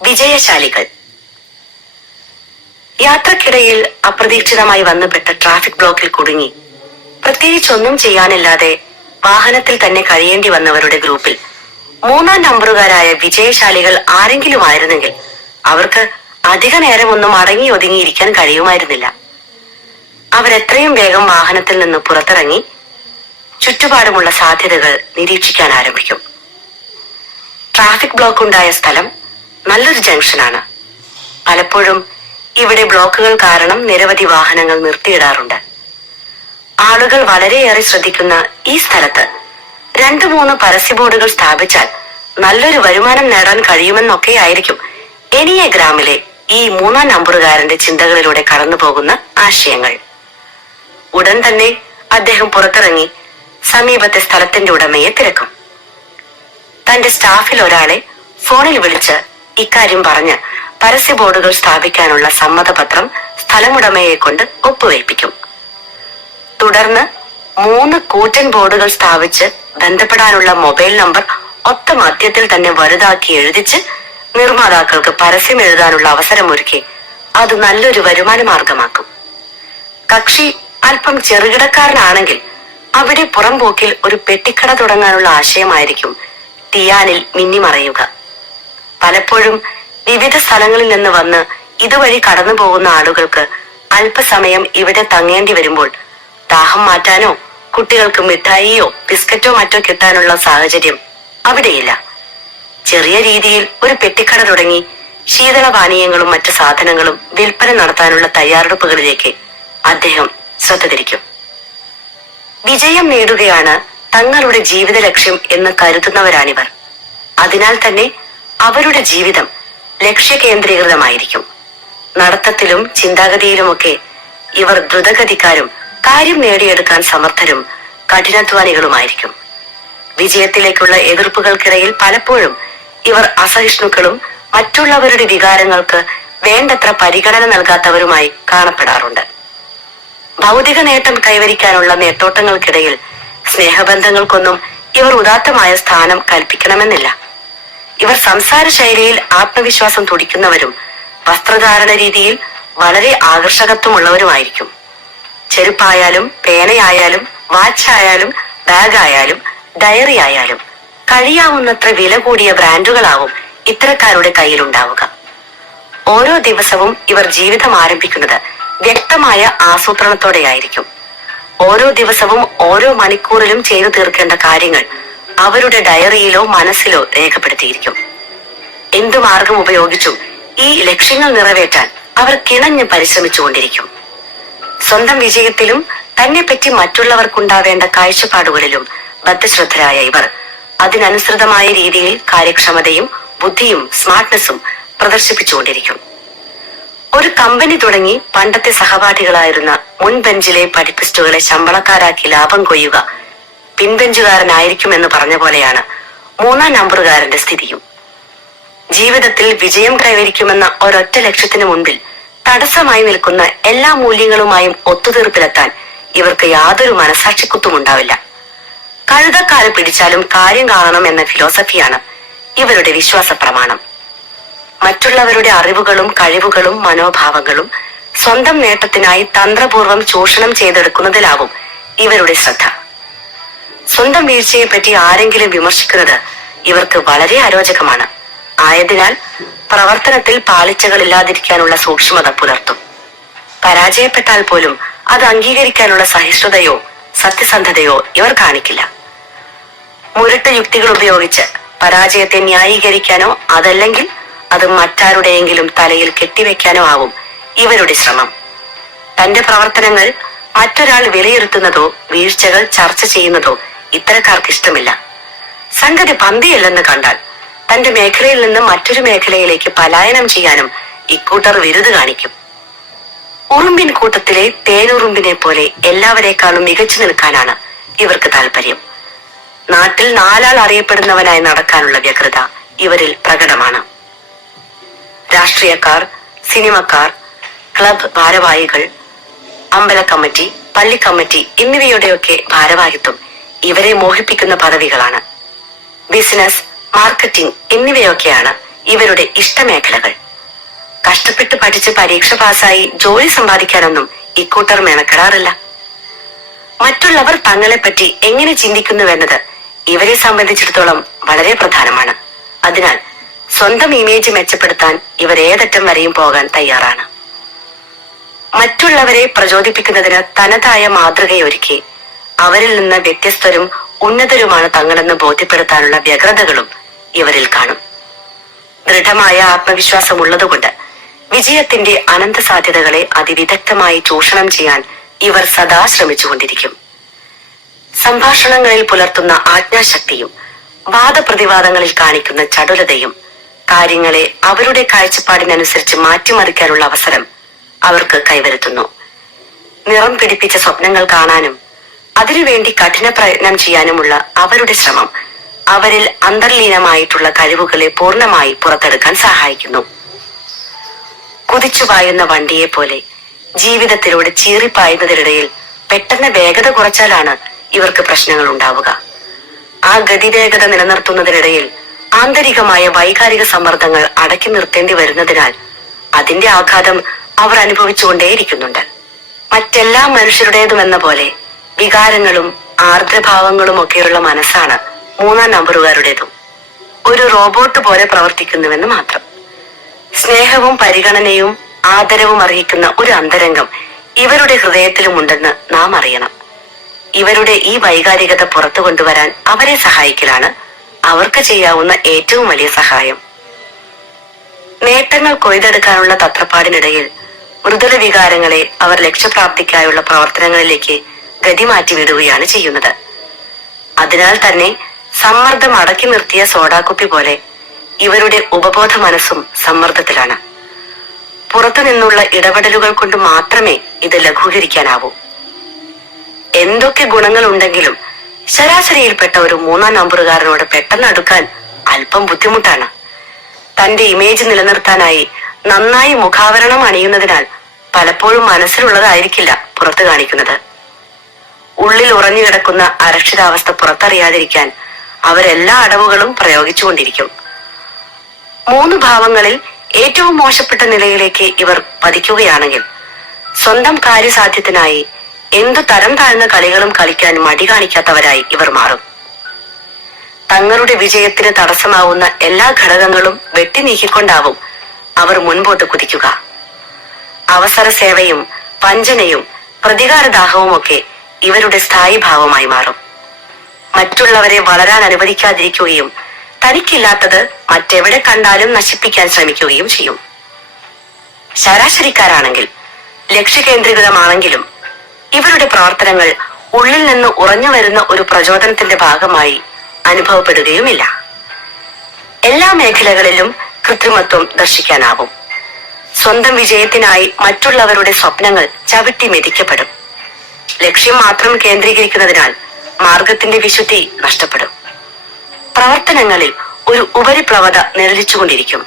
വിജയശാലികൾ. യാത്രക്കിടയിൽ അപ്രതീക്ഷിതമായി വന്നുപെട്ട ട്രാഫിക് ബ്ലോക്കിൽ കുടുങ്ങി. പ്രത്യേകിച്ചൊന്നും ചെയ്യാനില്ലാതെ വാഹനത്തിൽ തന്നെ കഴിയേണ്ടി വന്നവരുടെ ഗ്രൂപ്പിൽ. മൂന്നാം നമ്പറുകാരായ വിജയശാലികൾ ആരെങ്കിലും ആയിരുന്നെങ്കിൽ അവർക്ക് അധിക നേരമൊന്നും അടങ്ങി ഒതുങ്ങിയിരിക്കാൻ കഴിയുമായിരുന്നില്ല. അവരെത്രയും വേഗം വാഹനത്തിൽ നിന്ന് പുറത്തിറങ്ങി ചുറ്റുപാടുമുള്ള സാധ്യതകൾ നിരീക്ഷിക്കാൻ ആരംഭിക്കും. ട്രാഫിക് ബ്ലോക്ക് ഉണ്ടായ സ്ഥലം നല്ലൊരു ജംഗ്ഷനാണ്. പലപ്പോഴും ഇവിടെ ബ്ലോക്കുകൾ കാരണം നിരവധി വാഹനങ്ങൾ നിർത്തിയിടാറുണ്ട്. ആളുകൾ വളരെയേറെ ശ്രദ്ധിക്കുന്ന ഈ സ്ഥലത്ത് രണ്ടു മൂന്ന് പരസ്യ ബോർഡുകൾ സ്ഥാപിച്ചാൽ നല്ലൊരു വരുമാനം നേടാൻ കഴിയുമെന്നൊക്കെ ആയിരിക്കും എനിയ ഗ്രാമിലെ ഈ മൂന്നാം നമ്പറുകാരന്റെ ചിന്തകളിലൂടെ കടന്നു പോകുന്ന ആശയങ്ങൾ. ഉടൻ തന്നെ അദ്ദേഹം പുറത്തിറങ്ങി സമീപത്തെ സ്ഥലത്തിന്റെ ഉടമയെ തിരക്കും. തന്റെ സ്റ്റാഫിൽ ഒരാളെ ഫോണിൽ വിളിച്ച് ഇക്കാര്യം പറഞ്ഞ് പരസ്യ ബോർഡുകൾ സ്ഥാപിക്കാനുള്ള സമ്മതപത്രം സ്ഥലമുടമയെ കൊണ്ട് ഒപ്പുവയ്പ്പിക്കും. തുടർന്ന് മൂന്ന് കൂറ്റൻ ബോർഡുകൾ സ്ഥാപിച്ച് ബന്ധപ്പെടാനുള്ള മൊബൈൽ നമ്പർ ഒത്ത മധ്യത്തിൽ തന്നെ വലുതാക്കി എഴുതിച്ച് നിർമ്മാതാക്കൾക്ക് പരസ്യം എഴുതാനുള്ള അവസരമൊരുക്കി അത് നല്ലൊരു വരുമാന മാർഗമാക്കും കക്ഷി അല്പം ചെറുകിടക്കാരനാണെങ്കിൽ അവിടെ പുറംപോക്കിൽ ഒരു പെട്ടിക്കട തുടങ്ങാനുള്ള ആശയമായിരിക്കും ടിയാനിൽ മിന്നിമറയുക. പലപ്പോഴും വിവിധ സ്ഥലങ്ങളിൽ നിന്ന് വന്ന് ഇതുവഴി കടന്നു പോകുന്ന ആളുകൾക്ക് അല്പസമയം ഇവിടെ തങ്ങേണ്ടി വരുമ്പോൾ ദാഹം മാറ്റാനോ കുട്ടികൾക്ക് മിഠായിയോ ബിസ്ക്കറ്റോ മറ്റോ കിട്ടാനുള്ള സാഹചര്യം അവിടെയില്ല. ചെറിയ രീതിയിൽ ഒരു പെട്ടിക്കട തുടങ്ങി ശീതളപാനീയങ്ങളും മറ്റു സാധനങ്ങളും വിൽപ്പന നടത്താനുള്ള തയ്യാറെടുപ്പുകളിലേക്ക് അദ്ദേഹം ശ്രദ്ധ തിരിക്കും. വിജയം നേടുകയാണ് തങ്ങളുടെ ജീവിത ലക്ഷ്യം എന്ന് കരുതുന്നവരാണിവർ. അതിനാൽ തന്നെ അവരുടെ ജീവിതം ലക്ഷ്യകേന്ദ്രീകൃതമായിരിക്കും. നടത്തത്തിലും ചിന്താഗതിയിലുമൊക്കെ ഇവർ ദ്രുതഗതിക്കാരും കാര്യം നേടിയെടുക്കാൻ സമർത്ഥരും കഠിനാധ്വാനികളുമായിരിക്കും. വിജയത്തിലേക്കുള്ള എതിർപ്പുകൾക്കിടയിൽ പലപ്പോഴും ഇവർ അസഹിഷ്ണുക്കളും മറ്റുള്ളവരുടെ വികാരങ്ങൾക്ക് വേണ്ടത്ര പരിഗണന നൽകാത്തവരുമായി കാണപ്പെടാറുണ്ട്. ഭൗതിക നേട്ടം കൈവരിക്കാനുള്ള നേട്ടോട്ടങ്ങൾക്കിടയിൽ സ്നേഹബന്ധങ്ങൾക്കൊന്നും ഇവർ ഉദാത്തമായ സ്ഥാനം കൽപ്പിക്കണമെന്നില്ല. ഇവർ സംസാര ശൈലിയിൽ ആത്മവിശ്വാസം തുടിക്കുന്നവരും വസ്ത്രധാരണ രീതിയിൽ വളരെ ആകർഷകത്വമുള്ളവരുമായിരിക്കും. ചെരുപ്പായാലും പേനയായാലും വാച്ചായാലും ബാഗായാലും ഡയറി ആയാലും കഴിയാവുന്നത്ര വില കൂടിയ ബ്രാൻഡുകളാവും ഇത്തരക്കാരുടെ കയ്യിലുണ്ടാവുക. ഓരോ ദിവസവും ഇവർ ജീവിതം ആരംഭിക്കുന്നത് വ്യക്തമായ ആസൂത്രണത്തോടെയായിരിക്കും. ഓരോ ദിവസവും ഓരോ മണിക്കൂറിലും ചെയ്തു തീർക്കേണ്ട കാര്യങ്ങൾ അവരുടെ ഡയറിയിലോ മനസ്സിലോ രേഖപ്പെടുത്തിയിരിക്കും. എന്തു മാർഗം ഉപയോഗിച്ചും ഈ ലക്ഷ്യങ്ങൾ നിറവേറ്റാൻ അവർ കിണഞ്ഞ് പരിശ്രമിച്ചുകൊണ്ടിരിക്കും. സ്വന്തം വിജയത്തിലും തന്നെപ്പറ്റി മറ്റുള്ളവർക്കുണ്ടാവേണ്ട കാഴ്ചപ്പാടുകളിലും ബദ്ധശ്രദ്ധരായ ഇവർ അതിനനുസൃതമായ രീതിയിൽ കാര്യക്ഷമതയും ബുദ്ധിയും സ്മാർട്ട്നെസ്സും പ്രദർശിപ്പിച്ചുകൊണ്ടിരിക്കും. ഒരു കമ്പനി തുടങ്ങി പണ്ടത്തെ സഹപാഠികളായിരുന്ന മുൻബെഞ്ചിലെ പഠിപ്പിസ്റ്റുകളെ ശമ്പളക്കാരാക്കി ലാഭം കൊയ്യുക പിൻബെഞ്ചുകാരനായിരിക്കുമെന്ന് പറഞ്ഞ പോലെയാണ് മൂന്നാം നമ്പറുകാരന്റെ സ്ഥിതിയും. ജീവിതത്തിൽ വിജയം കൈവരിക്കുമെന്ന ഒരൊറ്റ ലക്ഷ്യത്തിന് മുൻപിൽ തടസ്സമായി നിൽക്കുന്ന എല്ലാ മൂല്യങ്ങളുമായും ഒത്തുതീർപ്പിലെത്താൻ ഇവർക്ക് യാതൊരു മനസാക്ഷിക്കുത്തും ഉണ്ടാവില്ല. കഴുതക്കാല പിടിച്ചാലും കാര്യം കാണണം എന്ന ഫിലോസഫിയാണ് ഇവരുടെ വിശ്വാസ പ്രമാണം മറ്റുള്ളവരുടെ അറിവുകളും കഴിവുകളും മനോഭാവങ്ങളും സ്വന്തം നേട്ടത്തിനായി തന്ത്രപൂർവം ചൂഷണം ചെയ്തെടുക്കുന്നതിലാവും ഇവരുടെ ശ്രദ്ധ. സ്വന്തം വീഴ്ചയെപ്പറ്റി ആരെങ്കിലും വിമർശിക്കുന്നത് ഇവർക്ക് വളരെ അരോചകമാണ്. ആയതിനാൽ പ്രവർത്തനത്തിൽ പാളിച്ചകളില്ലാതിരിക്കാനുള്ള സൂക്ഷ്മത പുലർത്തും. പരാജയപ്പെട്ടാൽ പോലും അത് അംഗീകരിക്കാനുള്ള സഹിഷ്ണുതയോ സത്യസന്ധതയോ ഇവർ കാണിക്കില്ല. മുരട്ട യുക്തികൾ ഉപയോഗിച്ച് പരാജയത്തെ ന്യായീകരിക്കാനോ അതല്ലെങ്കിൽ അത് മറ്റാരുടെയെങ്കിലും തലയിൽ കെട്ടിവെക്കാനോ ആവും. ഇവരുടെ ശ്രമം. തന്റെ പ്രവർത്തനങ്ങൾ മറ്റൊരാൾ വിലയിരുത്തുന്നതോ വീഴ്ചകൾ ചർച്ച ചെയ്യുന്നതോ ഇത്തരക്കാർക്ക് ഇഷ്ടമില്ല. സംഗതി പന്തിയല്ലെന്ന് കണ്ടാൽ തന്റെ മേഖലയിൽ നിന്ന് മറ്റൊരു മേഖലയിലേക്ക് പലായനം ചെയ്യാനും ഇക്കൂട്ടർ വിരുത് കാണിക്കും. ഉറുമ്പിൻ കൂട്ടത്തിലെ തേനുറുമ്പിനെ പോലെ എല്ലാവരെക്കാളും മികച്ചു നിൽക്കാനാണ് ഇവർക്ക് താല്പര്യം നാട്ടിൽ നാലാൾ അറിയപ്പെടുന്നവനായി നടക്കാനുള്ള വ്യഗ്രത ഇവരിൽ പ്രകടമാണ്. രാഷ്ട്രീയക്കാർ സിനിമക്കാർ ക്ലബ് ഭാരവാഹികൾ അമ്പല കമ്മിറ്റി പള്ളി കമ്മിറ്റി എന്നിവയുടെയൊക്കെ ഭാരവാഹിത്വം ഇവരെ മോഹിപ്പിക്കുന്ന പദവികളാണ്. ബിസിനസ് മാർക്കറ്റിംഗ് എന്നിവയൊക്കെയാണ് ഇവരുടെ ഇഷ്ടമേഖലകൾ. കഷ്ടപ്പെട്ട് പഠിച്ച് പരീക്ഷ പാസ്സായി ജോലി സമ്പാദിക്കാനൊന്നും ഇക്കൂട്ടർ മെനക്കെടാറില്ല. മറ്റുള്ളവർ തങ്ങളെപ്പറ്റി എങ്ങനെ ചിന്തിക്കുന്നുവെന്നത് ഇവരെ സംബന്ധിച്ചിടത്തോളം വളരെ പ്രധാനമാണ്. അതിനാൽ സ്വന്തം ഇമേജ് മെച്ചപ്പെടുത്താൻ ഇവർ ഏതറ്റം വരെയും പോകാൻ തയ്യാറാണ്. മറ്റുള്ളവരെ പ്രചോദിപ്പിക്കുന്നതിന് തനതായ മാതൃകയൊരുക്കി അവരിൽ നിന്ന് വ്യത്യസ്തരും ഉന്നതരുമാണ് തങ്ങളെന്ന് ബോധ്യപ്പെടുത്താനുള്ള വ്യഗ്രതകളും ഇവരിൽ കാണും. ദൃഢമായ ആത്മവിശ്വാസമുള്ളതുകൊണ്ട് വിജയത്തിന്റെ അനന്ത സാധ്യതകളെ അതിവിദഗ്ധമായി ചൂഷണം ചെയ്യാൻ ഇവർ സദാ ശ്രമിച്ചുകൊണ്ടിരിക്കും. സംഭാഷണങ്ങളിൽ പുലർത്തുന്ന ആജ്ഞാശക്തിയും വാദപ്രതിവാദങ്ങളിൽ കാണിക്കുന്ന ചടുലതയും കാര്യങ്ങളെ അവരുടെ കാഴ്ചപ്പാടിനനുസരിച്ച് മാറ്റിമറിക്കാനുള്ള അവസരം അവർക്ക് കൈവരുത്തുന്നു. നിറം പിടിപ്പിച്ച സ്വപ്നങ്ങൾ കാണാനും അതിനുവേണ്ടി കഠിന പ്രയത്നം ചെയ്യാനുമുള്ള അവരുടെ ശ്രമം അവരിൽ അന്തർലീനമായിട്ടുള്ള കഴിവുകളെ പൂർണമായി പുറത്തെടുക്കാൻ സഹായിക്കുന്നു. കുതിച്ചു പായുന്ന വണ്ടിയെ പോലെ ജീവിതത്തിലൂടെ ചീറിപ്പായുന്നതിനിടയിൽ പെട്ടെന്ന് വേഗത കുറച്ചാലാണ് ഇവർക്ക് പ്രശ്നങ്ങൾ ഉണ്ടാവുക. ആ ഗതിവേഗത നിലനിർത്തുന്നതിനിടയിൽ ആന്തരികമായ വൈകാരിക സമ്മർദ്ദങ്ങൾ അടക്കി നിർത്തേണ്ടി വരുന്നതിനാൽ അതിന്റെ ആഘാതം അവർ അനുഭവിച്ചുകൊണ്ടേയിരിക്കുന്നുണ്ട്. മറ്റെല്ലാ മനുഷ്യരുടേതുമെന്ന പോലെ വികാരങ്ങളും ആർദ്രഭാവങ്ങളും ഒക്കെയുള്ള മനസ്സാണ് മൂന്നാം നമ്പറുകാരുടേതും. ഒരു റോബോട്ട് പോലെ പ്രവർത്തിക്കുന്നുവെന്ന് മാത്രം. സ്നേഹവും പരിഗണനയും ആദരവും അർഹിക്കുന്ന ഒരു അന്തരംഗം ഇവരുടെ ഹൃദയത്തിലുമുണ്ടെന്ന് നാം അറിയണം. ഇവരുടെ ഈ വൈകാരികത പുറത്തു കൊണ്ടുവരാൻ അവരെ സഹായിക്കലാണ് അവർക്ക് ചെയ്യാവുന്ന ഏറ്റവും വലിയ സഹായം. നേട്ടങ്ങൾ കൊയ്തെടുക്കാനുള്ള തത്രപ്പാടിനിടയിൽ മൃദുല വികാരങ്ങളെ അവർ ലക്ഷ്യപ്രാപ്തിക്കായുള്ള പ്രവർത്തനങ്ങളിലേക്ക് ഗതിമാറ്റി വിടുകയാണ് ചെയ്യുന്നത്. അതിനാൽ തന്നെ സമ്മർദ്ദം അടക്കി നിർത്തിയ സോഡാക്കുപ്പി പോലെ ഇവരുടെ ഉപബോധ മനസ്സും സമ്മർദ്ദത്തിലാണ്. പുറത്തു നിന്നുള്ള ഇടപെടലുകൾ കൊണ്ട് മാത്രമേ ഇത് ലഘൂകരിക്കാനാവൂ. എന്തൊക്കെ ഗുണങ്ങൾ ഉണ്ടെങ്കിലും ശരാശരിയിൽപ്പെട്ട ഒരു മൂന്നാം നമ്പറുകാരനോട് പെട്ടെന്ന് അടുക്കാൻ അല്പം ബുദ്ധിമുട്ടാണ്. തന്റെ ഇമേജ് നിലനിർത്താനായി നന്നായി മുഖാവരണം അണിയുന്നതിനാൽ പലപ്പോഴും മനസ്സിലുള്ളതായിരിക്കില്ല പുറത്തു കാണിക്കുന്നത്. ഉള്ളിൽ ഉറഞ്ഞു കിടക്കുന്ന അരക്ഷിതാവസ്ഥ പുറത്തറിയാതിരിക്കാൻ അവരെല്ലാ അടവുകളും പ്രയോഗിച്ചുകൊണ്ടിരിക്കും. മൂന്ന് ഭാവങ്ങളിൽ ഏറ്റവും മോശപ്പെട്ട നിലയിലേക്ക് ഇവർ പതിക്കുകയാണെങ്കിൽ സ്വന്തം കാര്യസാധ്യത്തിനായി എന്തു തരം താഴ്ന്ന കളികളും കളിക്കാൻ മടി കാണിക്കാത്തവരായി ഇവർ മാറും. തങ്ങളുടെ വിജയത്തിന് തടസ്സമാവുന്ന എല്ലാ ഘടകങ്ങളും വെട്ടി നീക്കിക്കൊണ്ടാവും അവർ മുൻപോട്ട് കുതിക്കുക. അവസര സേവയും വഞ്ചനയും പ്രതികാരദാഹവും ഒക്കെ ഇവരുടെ സ്ഥായി ഭാവമായി മാറും. മറ്റുള്ളവരെ വളരാൻ അനുവദിക്കാതിരിക്കുകയും തനിക്കില്ലാത്തത് മറ്റെവിടെ കണ്ടാലും നശിപ്പിക്കാൻ ശ്രമിക്കുകയും ചെയ്യും. ശരാശരിക്കാരാണെങ്കിൽ ലക്ഷ്യകേന്ദ്രീകൃതമാണെങ്കിലും ഇവരുടെ പ്രവർത്തനങ്ങൾ ഉള്ളിൽ നിന്ന് ഉറഞ്ഞു വരുന്ന ഒരു പ്രചോദനത്തിന്റെ ഭാഗമായി അനുഭവപ്പെടുകയുമില്ല. എല്ലാ മേഖലകളിലും കൃത്രിമത്വം ദർശിക്കാനാവും. സ്വന്തം വിജയത്തിനായി മറ്റുള്ളവരുടെ സ്വപ്നങ്ങൾ ചവിട്ടി മെതിക്കപ്പെടും. ലക്ഷ്യം മാത്രം കേന്ദ്രീകരിക്കുന്നതിനാൽ മാർഗത്തിന്റെ വിശുദ്ധി നഷ്ടപ്പെടും. പ്രവർത്തനങ്ങളിൽ ഒരു ഉപരിപ്ലവത നിഴലിച്ചുകൊണ്ടിരിക്കും.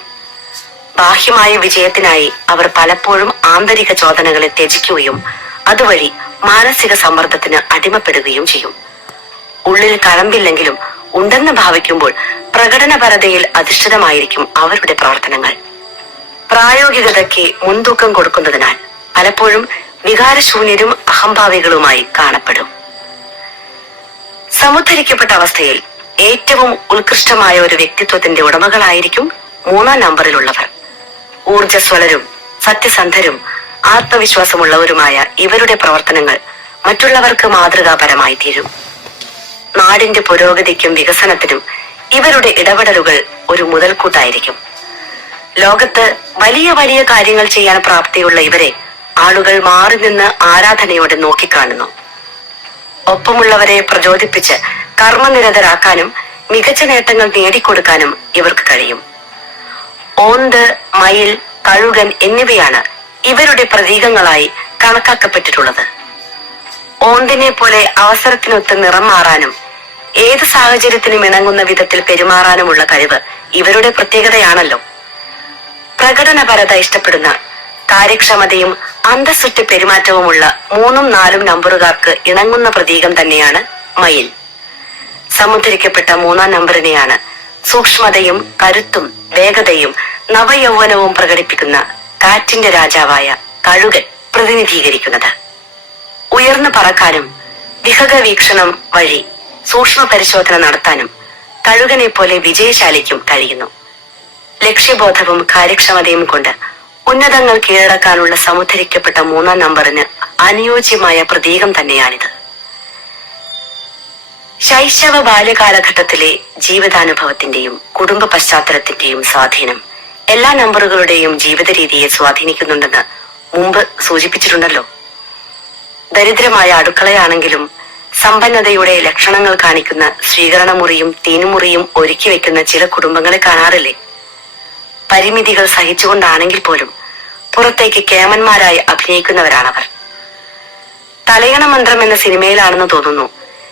ബാഹ്യമായ വിജയത്തിനായി അവർ പലപ്പോഴും ആന്തരിക ചോദനകളെ ത്യജിക്കുകയും അതുവഴി മാനസിക സമ്മർദ്ദത്തിന് അടിമപ്പെടുകയും ചെയ്യും. ഉള്ളിൽ കഴമ്പില്ലെങ്കിലും ഉണ്ടെന്ന് ഭാവിക്കുമ്പോൾ പ്രകടനപരതയിൽ അധിഷ്ഠിതമായിരിക്കും അവരുടെ പ്രവർത്തനങ്ങൾ. പ്രായോഗികതയ്ക്ക് മുൻതൂക്കം കൊടുക്കുന്നതിനാൽ പലപ്പോഴും വികാരശൂന്യരും അഹംഭാവികളുമായി കാണപ്പെടും. സമുദ്ധരിക്കപ്പെട്ട അവസ്ഥയിൽ ഏറ്റവും ഉത്കൃഷ്ടമായ ഒരു വ്യക്തിത്വത്തിന്റെ ഉടമകളായിരിക്കും മൂന്നാം നമ്പറിലുള്ളവർ. ഊർജസ്വലരും സത്യസന്ധരും ആത്മവിശ്വാസമുള്ളവരുമായ ഇവരുടെ പ്രവർത്തനങ്ങൾ മറ്റുള്ളവർക്ക് മാതൃകാപരമായി തീരും. നാടിന്റെ പുരോഗതിക്കും വികസനത്തിനും ഇവരുടെ ഇടപെടലുകൾ ഒരു മുതൽക്കൂട്ടായിരിക്കും. ലോകത്ത് വലിയ വലിയ കാര്യങ്ങൾ ചെയ്യാൻ പ്രാപ്തിയുള്ള ഇവരെ ആളുകൾ മാറി നിന്ന് ആരാധനയോടെ നോക്കിക്കാണുന്നു. ഒപ്പമുള്ളവരെ പ്രചോദിപ്പിച്ച് കർമ്മനിരതരാക്കാനും മികച്ച നേട്ടങ്ങൾ നേടിക്കൊടുക്കാനും ഇവർക്ക് കഴിയും. ഓന്ത് മയിൽ കഴുകൻ എന്നിവയാണ് ഇവരുടെ പ്രതീകങ്ങളായി കണക്കാക്കപ്പെട്ടിട്ടുള്ളത്. ഓന്തിനെ പോലെ അവസരത്തിനൊത്ത് നിറം മാറാനും ഏത് സാഹചര്യത്തിനും ഇണങ്ങുന്ന വിധത്തിൽ പെരുമാറാനുമുള്ള കഴിവ് ഇവരുടെ പ്രത്യേകതയാണല്ലോ. പ്രകടനപരത ഇഷ്ടപ്പെടുന്ന കാര്യക്ഷമതയും അന്തസ്സുറ്റ പെരുമാറ്റവുമുള്ള മൂന്നും നാലും നമ്പറുകാർക്ക് ഇണങ്ങുന്ന പ്രതീകം തന്നെയാണ് മയിൽ. സമുദ്ധരിക്കപ്പെട്ട മൂന്നാം നമ്പറിനെയാണ് സൂക്ഷ്മതയും കരുത്തും വേഗതയും നവയൗവനവും പ്രകടിപ്പിക്കുന്ന കാറ്റിന്റെ രാജാവായ കഴുകൻ പ്രതിനിധീകരിക്കുന്നത്. ഉയർന്നു പറക്കാനും വിഹക വീക്ഷണം വഴി സൂക്ഷ്മ പരിശോധന നടത്താനും കഴുകനെ പോലെ വിജയശാലിക്കും കഴിയുന്നു. ലക്ഷ്യബോധവും കാര്യക്ഷമതയും കൊണ്ട് ഉന്നതങ്ങൾ കീഴടക്കാനുള്ള സമുദ്ധരിക്കപ്പെട്ട മൂന്നാം നമ്പറിന് അനുയോജ്യമായ പ്രതീകം തന്നെയാണിത്. ശൈശവ ബാല്യകാലഘട്ടത്തിലെ ജീവിതാനുഭവത്തിന്റെയും കുടുംബ പശ്ചാത്തലത്തിന്റെയും സ്വാധീനം എല്ലാ നമ്പറുകളുടെയും ജീവിത രീതിയെ സ്വാധീനിക്കുന്നുണ്ടെന്ന് മുമ്പ് സൂചിപ്പിച്ചിട്ടുണ്ടല്ലോ. ദരിദ്രമായ അടുക്കളയാണെങ്കിലും സമ്പന്നതയുടെ ലക്ഷണങ്ങൾ കാണിക്കുന്ന സ്വീകരണമുറിയും തീനുമുറിയും ഒരുക്കി വെക്കുന്ന ചില കുടുംബങ്ങളെ കാണാറില്ലേ? പരിമിതികൾ സഹിച്ചുകൊണ്ടാണെങ്കിൽ പോലും പുറത്തേക്ക് കേമന്മാരായി അഭിനയിക്കുന്നവരാണവർ. തലയണ മന്ത്രം എന്ന സിനിമയിലാണെന്ന് തോന്നുന്നു.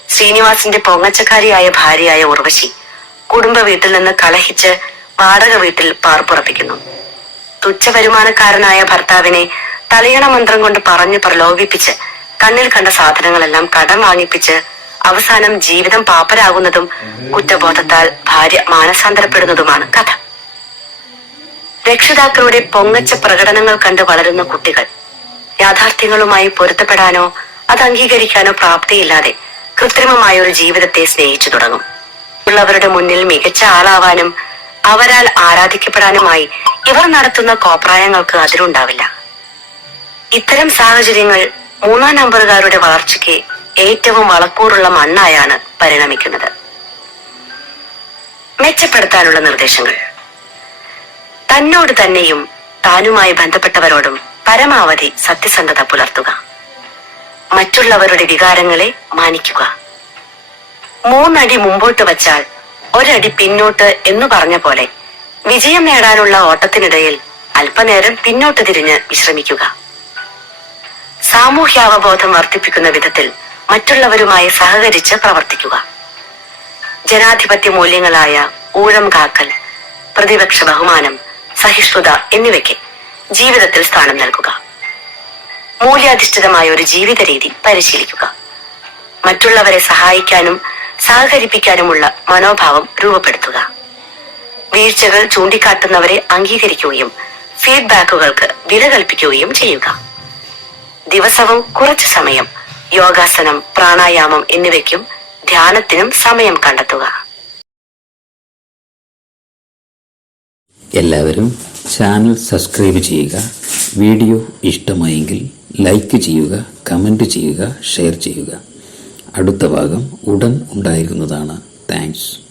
ശ്രീനിവാസിന്റെ പൊങ്ങച്ചക്കാരിയായ ഭാര്യയായ ഉർവശി കുടുംബ വീട്ടിൽ നിന്ന് കലഹിച്ച് വാടക വീട്ടിൽ പാർപ്പുറപ്പിക്കുന്നു. തുച്ഛ വരുമാനക്കാരനായ ഭർത്താവിനെ തലയണ മന്ത്രം കൊണ്ട് പറഞ്ഞു പ്രലോഭിപ്പിച്ച് കണ്ണിൽ കണ്ട സാധനങ്ങളെല്ലാം കടം വാങ്ങിപ്പിച്ച് അവസാനം ജീവിതം പാപ്പരാകുന്നതും കുറ്റബോധത്താൽ ഭാര്യ മാനസാന്തരപ്പെടുന്നതുമാണ് കഥ. രക്ഷിതാക്കളുടെ പൊങ്ങച്ച പ്രകടനങ്ങൾ കണ്ട് വളരുന്ന കുട്ടികൾ യാഥാർത്ഥ്യങ്ങളുമായി പൊരുത്തപ്പെടാനോ അത് അംഗീകരിക്കാനോ പ്രാപ്തിയില്ലാതെ കൃത്രിമമായ ഒരു ജീവിതത്തെ സ്നേഹിച്ചു തുടങ്ങും. ഉള്ളവരുടെ മുന്നിൽ മികച്ച ആളാവാനും അവരാൽ ആരാധിക്കപ്പെടാനുമായി ഇവർ നടത്തുന്ന കോപ്രായങ്ങൾക്ക് അതിരുണ്ടാവില്ല. ഇത്തരം സാഹചര്യങ്ങൾ മൂന്നാം നമ്പറുകാരുടെ വളർച്ചയ്ക്ക് ഏറ്റവും വളക്കൂറുള്ള മണ്ണായാണ് പരിണമിക്കുന്നത്. മെച്ചപ്പെടുത്താനുള്ള നിർദ്ദേശങ്ങൾ. തന്നോട് തന്നെയും താനുമായി ബന്ധപ്പെട്ടവരോടും പരമാവധി സത്യസന്ധത പുലർത്തുക. മറ്റുള്ളവരുടെ വികാരങ്ങളെ മാനിക്കുക. മൂന്നടി മുമ്പോട്ട് വച്ചാൽ ഒരടി പിന്നോട്ട് എന്ന് പറഞ്ഞ പോലെ വിജയം നേടാനുള്ള ഓട്ടത്തിനിടയിൽ അല്പനേരം പിന്നോട്ട് തിരിഞ്ഞ് വിശ്രമിക്കുക. സാമൂഹ്യാവബോധം വർദ്ധിപ്പിക്കുന്ന വിധത്തിൽ മറ്റുള്ളവരുമായി സഹകരിച്ച് പ്രവർത്തിക്കുക. ജനാധിപത്യ മൂല്യങ്ങളായ ഊഴം കാക്കൽ പ്രതിപക്ഷ ബഹുമാനം സഹിഷ്ണുത എന്നിവയ്ക്ക് ജീവിതത്തിൽ സ്ഥാനം നൽകുക. മൂല്യാധിഷ്ഠിതമായ ഒരു ജീവിത രീതി പരിശീലിക്കുക. മറ്റുള്ളവരെ സഹായിക്കാനും സഹകരിപ്പിക്കാനുമുള്ള മനോഭാവം രൂപപ്പെടുത്തുക. വീഴ്ചകൾ ചൂണ്ടിക്കാട്ടുന്നവരെ അംഗീകരിക്കുകയും ഫീഡ്ബാക്കുകൾക്ക് വില കൽപ്പിക്കുകയും ചെയ്യുക. ദിവസവും കുറച്ചു സമയം യോഗാസനം പ്രാണായാമം എന്നിവയ്ക്കും ധ്യാനത്തിനും സമയം കണ്ടെത്തുക. എല്ലാവരും ചാനൽ സബ്സ്ക്രൈബ് ചെയ്യുക. വീഡിയോ ഇഷ്ടമായെങ്കിൽ ലൈക്ക് ചെയ്യുക കമന്റ് ചെയ്യുക ഷെയർ ചെയ്യുക. അടുത്ത ഭാഗം ഉടൻ ഉണ്ടായിരിക്കുന്നതാണ്. താങ്ക്സ്